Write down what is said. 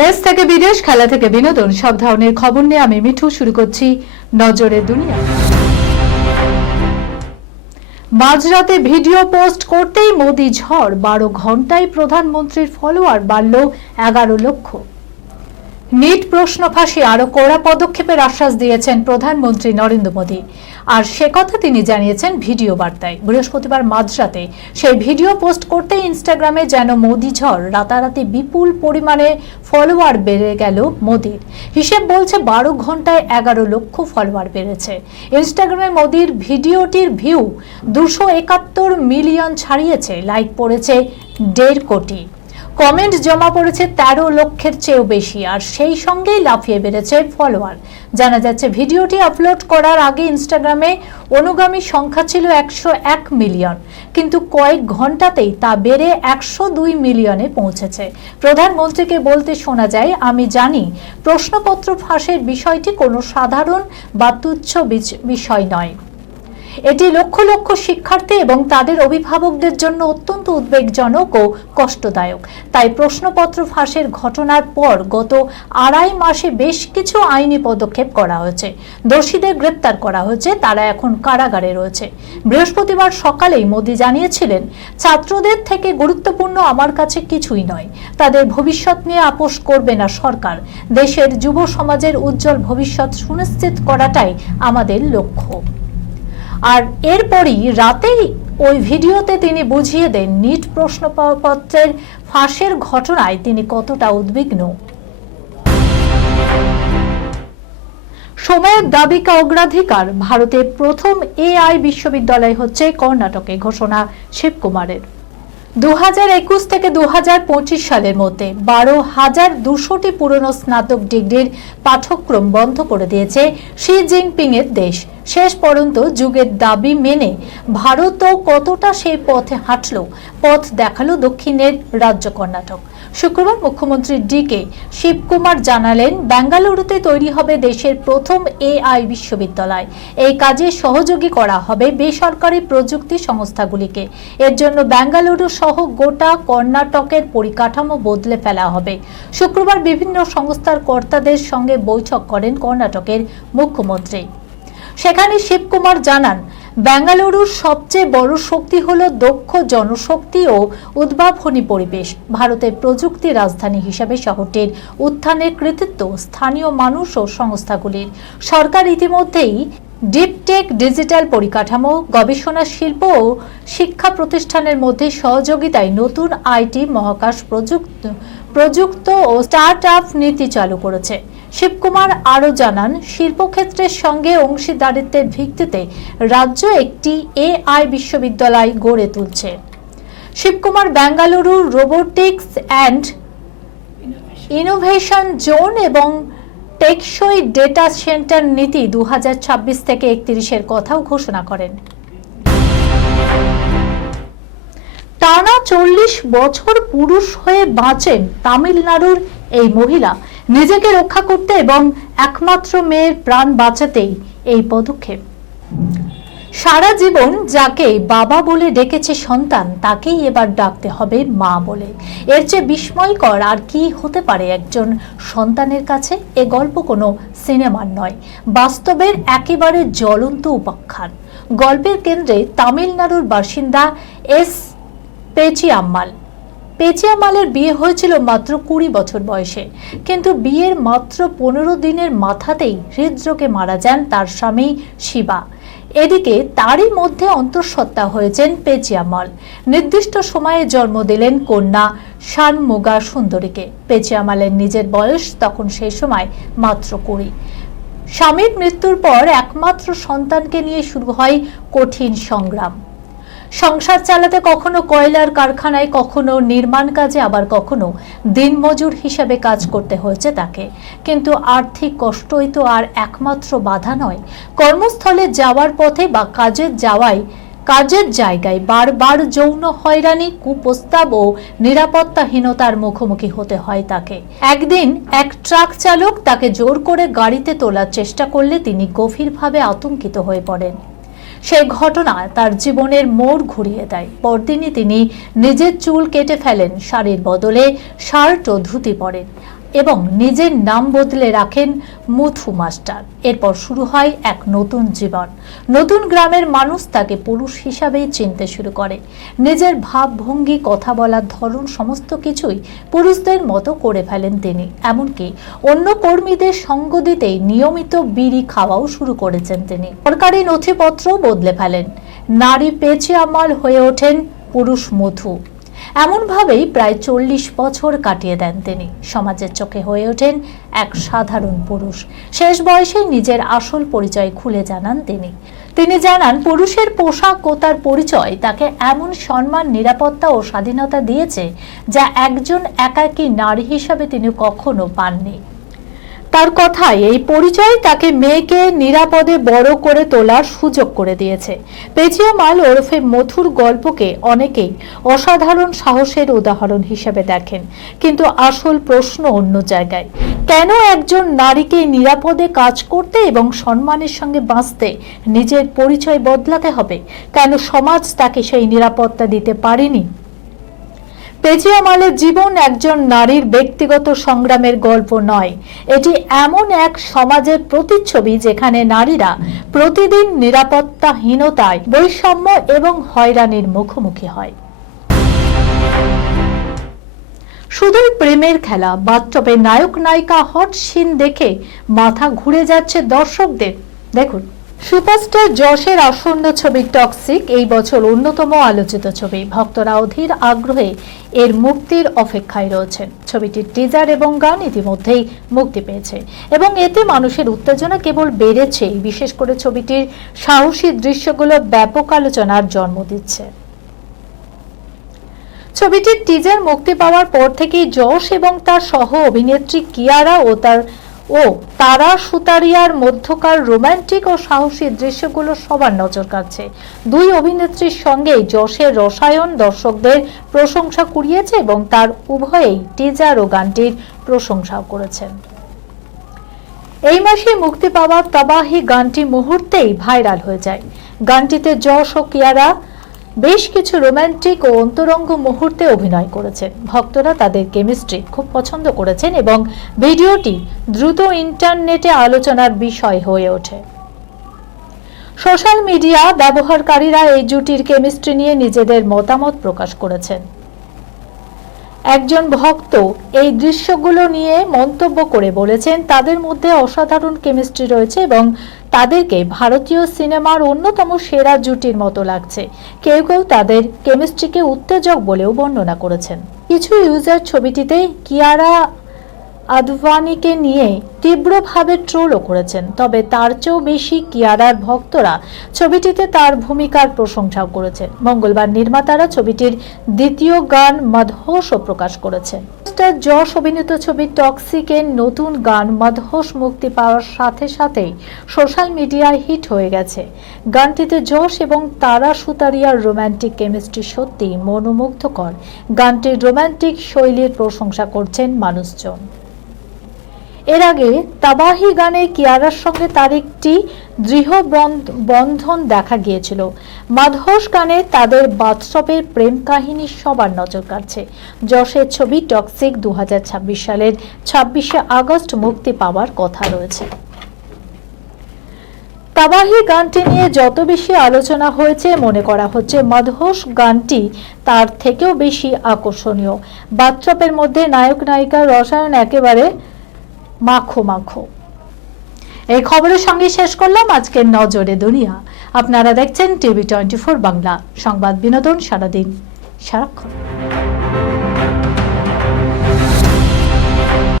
দেশ থেকে বিদেশ, খেলা থেকে বিনোদন, সব ধরনের খবর নিয়ে আমি মিঠু শুরু করছি নজরের দুনিয়া। মাঝরাতে ভিডিও পোস্ট করতেই মোদি ঝড়, 12 ঘন্টায় প্রধানমন্ত্রীর ফলোয়ার বাড়ল 11 লক্ষ। নিট প্রশ্ন ফাঁসে আরো কড়া পদক্ষেপের আশ্বাস দিয়েছেন প্রধানমন্ত্রী নরেন্দ্র মোদী। আর সে কথা তিনি জানিয়েছেন ভিডিও বার্তায়। বৃহস্পতিবার মাঝরাতে সেই ভিডিও পোস্ট করতে ইনস্টাগ্রামে যেন মোদি ঝড়, রাতারাতি বিপুল পরিমাণে ফলোয়ার বেড়ে গেল মোদির। হিসেব বলছে 12 ঘন্টায় 11 লক্ষ ফলোয়ার বেড়েছে। ইনস্টাগ্রামে মোদির ভিডিওটির ভিউ 271 মিলিয়ন ছাড়িয়েছে, লাইক পড়েছে 1.5 কোটি। কমেন্ট জমা পড়েছে 13 লক্ষের চেয়েও বেশি, আর সেই সঙ্গেই লাফিয়ে বেড়েছে ফলোয়ার। জানা যাচ্ছে ভিডিওটি আপলোড করার আগে ইনস্টাগ্রামে অনুগামী সংখ্যা ছিল 101 মিলিয়ন, কিন্তু কয়েক ঘন্টাতেই তা বেড়ে 102 মিলিয়নে পৌঁছেছে। প্রধানমন্ত্রীকে বলতে শোনা যায়, আমি জানি প্রশ্নপত্র ফাঁসের বিষয়টি কোনো সাধারণ বা তুচ্ছ বিষয় নয়। এটি লক্ষ লক্ষ শিক্ষার্থী এবং তাদের অভিভাবকদের জন্য অত্যন্ত উদ্বেগজনক ও কষ্টদায়ক। তাই প্রশ্নপত্র ফাঁসের ঘটনার পর গত 2.5 মাসে বেশ কিছু আইনি পদক্ষেপ করা হয়েছে। দোষীদের গ্রেপ্তার করা হয়েছে, তারা এখন কারাগারে রয়েছে। বৃহস্পতিবার সকালেই মোদি জানিয়েছিলেন, ছাত্রদের থেকে গুরুত্বপূর্ণ আমার কাছে কিছুই নয়। তাদের ভবিষ্যৎ নিয়ে আপোষ করবে না সরকার। দেশের যুব সমাজের উজ্জ্বল ভবিষ্যৎ সুনিশ্চিত করাটাই আমাদের লক্ষ্য। আর এরপরই রাতেই ওই ভিডিওতে তিনি বুঝিয়ে দেন নিট প্রশ্নপত্রের ফাঁসের ঘটনায় তিনি কতটা উদ্বিগ্ন। সময়ের দাবিকে অগ্রাধিকার, ভারতে প্রথম এআই বিশ্ববিদ্যালয় হচ্ছে কর্ণাটকে, ঘোষণা শিবকুমারের। 2021 থেকে 2025 সালের মধ্যে 12,200টি পুরনো স্নাতক ডিগ্রির পাঠ্যক্রম বন্ধ করে দিয়েছে শি জিনপিং এর দেশ। শেষ পর্যন্ত যুগের দাবি মেনে ভারতও কতটা সেই পথে হাঁটল, পথ দেখালো দক্ষিণের রাজ্য কর্ণাটক। শুক্রবার মুখ্যমন্ত্রী ডি.কে শিবকুমার জানালেন, বেঙ্গালুরুতে তৈরি হবে দেশের প্রথম এআই বিশ্ববিদ্যালয়। এই কাজে সহযোগী করা হবে বেসরকারি প্রযুক্তি সংস্থাগুলিকে। এর জন্য বেঙ্গালুরু সহ গোটা কর্ণাটকের পরিকাঠামো বদলে ফেলা হবে। শুক্রবার বিভিন্ন সংস্থার কর্তাদের সঙ্গে বৈঠক করেন কর্ণাটকের মুখ্যমন্ত্রী। সেখানে শিবকুমার জানান, বেঙ্গালুরুর সবচেয়ে বড় শক্তি হলো দক্ষ জনশক্তি ও উদ্ভাবনী পরিবেশ। ভারতের প্রযুক্তি রাজধানী হিসেবে শহরটির উত্থানের কৃতিত্ব স্থানীয় মানুষ ও সংস্থাগুলির। সরকার ইতিমধ্যেই ডিপটেক, ডিজিটাল পরিকাঠামো, গবেষণা, শিল্প ও শিক্ষা প্রতিষ্ঠানের মধ্যে সহযোগিতায় নতুন আইটি, মহাকাশ প্রযুক্ত ও স্টার্ট আপ নীতি চালু করেছে। শিবকুমার আরও জানান, শিল্পক্ষেত্রের সঙ্গে অংশীদারিত্বের ভিত্তিতে রাজ্য একটি এআই বিশ্ববিদ্যালয় গড়ে তুলছে। Shivakumar Bengaluru robotics and innovation zone এবং টেকসই ডেটা সেন্টার নীতি 2026 থেকে 31-এর কথাও ঘোষণা করেন। টানা 40 বছর পুরুষ হয়ে বাঁচেন তামিলনাড়ুর এই মহিলা। নিজেকে রক্ষা করতে এবং একমাত্র মেয়ের প্রাণ বাঁচাতেই এই পদক্ষেপ। সারা জীবন যাকে বাবা বলে ডেকেছে সন্তান, তাকেই এবার ডাকতে হবে মা বলে। এর চেয়ে বিস্ময়কর আর কি হতে পারে একজন সন্তানের কাছে? এ গল্প কোনো সিনেমার নয়, বাস্তবের একেবারে জ্বলন্ত উপাখ্যান। গল্পের কেন্দ্রে তামিলনাড়ুর বাসিন্দা এস পেচিয়াম্মাল। পেচিয়াম্মালের বিয়ে হয়েছিল মাত্র 20 বছর বয়সে, কিন্তু বিয়ের মাত্র 15 দিনের মাথাতেই হৃদরোগে মারা যান তার স্বামী শিবা। এদিকে তারই মধ্যে অন্তঃসত্ত্বা হয়েছেন পেচিয়াম্মাল। নির্দিষ্ট সময়ে জন্ম দিলেন কন্যা শানমুগা সুন্দরীকে। পেচিয়াম্মালের নিজের বয়স তখন সেই সময় মাত্র 20। স্বামীর মৃত্যুর পর একমাত্র সন্তানকে নিয়ে শুরু হয় কঠিন সংগ্রাম। সংসার চালাতে কখনো কয়লার কারখানায়, কখনো নির্মাণ কাজে, আবার কখনো দিনমজুর হিসেবে কাজ করতে হয়েছে তাকে। কিন্তু আর্থিক কষ্টই তো আর একমাত্র বাধা নয়। কর্মস্থলে যাওয়ার পথে বা কাজের জায়গায় বারবার যৌন হয়রানি, কুপ্রস্তাব ও নিরাপত্তাহীনতার মুখোমুখি হতে হয় তাকে। একদিন এক ট্রাক চালক তাকে জোর করে গাড়িতে তোলার চেষ্টা করলে তিনি গভীরভাবে আতঙ্কিত হয়ে পড়েন। সেই ঘটনা তার জীবনের মোড় ঘুরিয়ে দেয়। পরদিনই তিনি নিজের চুল কেটে ফেলেন, শাড়ির বদলে শার্ট ও ধুতি পরেন। এবং নিজের নাম বদলে রাখেন মথু মাস্টার। এরপর শুরু হয় এক নতুন জীবন। নতুন গ্রামের মানুষ তাকে পুরুষ হিসাবেই চিনতে শুরু করে। নিজের ভাবভঙ্গি, কথা বলার ধরন সমস্ত কিছুই পুরুষদের মতো করে ফেলেন তিনি। এমনকি অন্য কর্মীদের সঙ্গ দিতেই নিয়মিত বিড়ি খাওয়াও শুরু করেছেন তিনি। সরকারি নথিপত্রও বদলে ফেলেন। নারী পেঁচিয়ামাল হয়ে ওঠেন পুরুষ মথু। এমনভাবেই প্রায় 40 বছর কাটিয়ে দেন তিনি। সমাজের চোখে হয়ে ওঠেন এক সাধারণ পুরুষ। শেষ বয়সে নিজের আসল পরিচয় খুলে জানান তিনি জানান পুরুষের পোশাক ও তার পরিচয় তাকে এমন সম্মান, নিরাপত্তা ও স্বাধীনতা দিয়েছে যা একজন একাকী নারী হিসাবে তিনি কখনো পাননি। তার কথায় এই পরিচয় তাকে মেয়েকে নিরাপদে বড় করে তোলার সুযোগ করে দিয়েছে। পেঁচিয়ামাল ওরফে মথুর গল্পকে অনেকেই অসাধারণ সাহসের উদাহরণ হিসেবে দেখেন, কিন্তু আসল প্রশ্ন অন্য জায়গায়। কেন একজন নারীকে নিরাপদে কাজ করতে এবং সম্মানের সঙ্গে বাঁচতে নিজের পরিচয় বদলাতে হবে? কেন সমাজ তাকে সেই নিরাপত্তা দিতে পারেনি? পেঁচিয়ামালের জীবন একজন নারীর ব্যক্তিগত সংগ্রামের গল্প নয়, এটি এমন এক সমাজের প্রতিচ্ছবি যেখানে নারীরা প্রতিদিন নিরাপত্তাহীনতায়, বৈষম্য এবং হয়রানির মুখোমুখি হয়। শুধুই প্রেমের খেলা, বাথটবে নায়ক নায়িকা হট সিন দেখে মাথা ঘুরে যাচ্ছে দর্শকদের। দেখুন, সুপারস্টার যশের আসন্ন ছবি টক্সিক এই বছর অন্যতম আলোচিত ছবি। ভক্তরা অধীর আগ্রহে এর মুক্তির অপেক্ষায় রয়েছেন। ছবিটির টিজার এবং গান ইতিমধ্যেই মুক্তি পেয়েছে এবং এতে মানুষের উত্তেজনা কেবল বেড়েছে। বিশেষ করে ছবিটির সাহসী দৃশ্যগুলো ব্যাপক আলোচনার জন্ম দিচ্ছে। ছবিটির টিজার মুক্তি পাওয়ার পর থেকেই যশ এবং তার সহ অভিনেত্রী কিয়ারা ও তারা সুতারিয়ার মধ্যকার রোমান্টিক ও সাহসী দৃশ্যগুলো সবার নজর কাড়ছে। দুই অভিনেত্রীর সঙ্গেই যশের রসায়ন দর্শকদের প্রশংসা কুড়িয়েছে এবং তার উভয়েই টিজার ও গানটির প্রশংসাও করেছেন। এই মাসে মুক্তি পাওয়া তাবাহি গানটি মুহূর্তেই ভাইরাল হয়ে যায়। গানটিতে যশ ও কিয়ারা বেশ কিছু রোমান্টিক ও অন্তরঙ্গ মুহূর্তে অভিনয় করেছেন। ভক্তরা তাদের কেমিস্ট্রি খুব পছন্দ করেছেন এবং ভিডিওটি দ্রুত ইন্টারনেটে আলোচনার বিষয় হয়ে ওঠে। সোশ্যাল মিডিয়া ব্যবহারকারীরা এই জুটির কেমিস্ট্রি নিয়ে নিজেদের মতামত প্রকাশ করেছেন। একজন ভক্ত এই দৃশ্যগুলো নিয়ে মন্তব্য করে বলেছেন তাদের মধ্যে অসাধারণ কেমিস্ট্রি রয়েছে এবং তাদেরকে ভারতীয় সিনেমার অন্যতম সেরা জুটির মতো লাগছে। কেউ কেউ তাদের কেমিস্ট্রিকে উত্তেজক বলেও বর্ণনা করেছেন। কিছু ইউজার ছবিটিতে কিয়ারা আদভানিকে নিয়ে তীব্রভাবে ট্রোলও করেছেন, তবে তার চেয়েও বেশি কিয়ারার ভক্তরা ছবিটিতে তার ভূমিকার প্রশংসাও করেছেন। মঙ্গলবার নির্মাতারা ছবিটির দ্বিতীয় গান মদহোশও প্রকাশ করেছেন। যশ অভিনীত ছবি টক্সিকের নতুন গান মদহোশ মুক্তি পাওয়ার সাথে সাথেই সোশ্যাল মিডিয়ায় হিট হয়ে গেছে। গানটিতে যশ এবং তারা সুতারিয়ার রোমান্টিক কেমিস্ট্রি সত্যি মনোমুগ্ধকর। গানটির রোমান্টিক শৈলীর প্রশংসা করছেন মানুষজন। এর আগে তাবাহি গানে কিয়ারার সঙ্গে তার একটি দৃঢ় বন্ধন দেখা গিয়েছিল। মদহোশ গানে তাদের বাথটবের প্রেম কাহিনী সবার নজর কাড়ছে। যশের ছবি টক্সিক 2026 সালের 26শে আগস্ট মুক্তি পাওয়ার কথা রয়েছে। তাবাহি গানটি নিয়ে যত বেশি আলোচনা হয়েছে, মনে করা হচ্ছে মদহোশ গানটি তার থেকেও বেশি আকর্ষণীয়। বাথটবের মধ্যে নায়ক নায়িকার রসায়ন একেবারে মাখো মাখো। এই খবরের সঙ্গে শেষ করলাম আজকের নজরে দুনিয়া। আপনারা দেখছেন টিভি 24 বাংলা, সংবাদ বিনোদন সারাদিন সারাক্ষণ।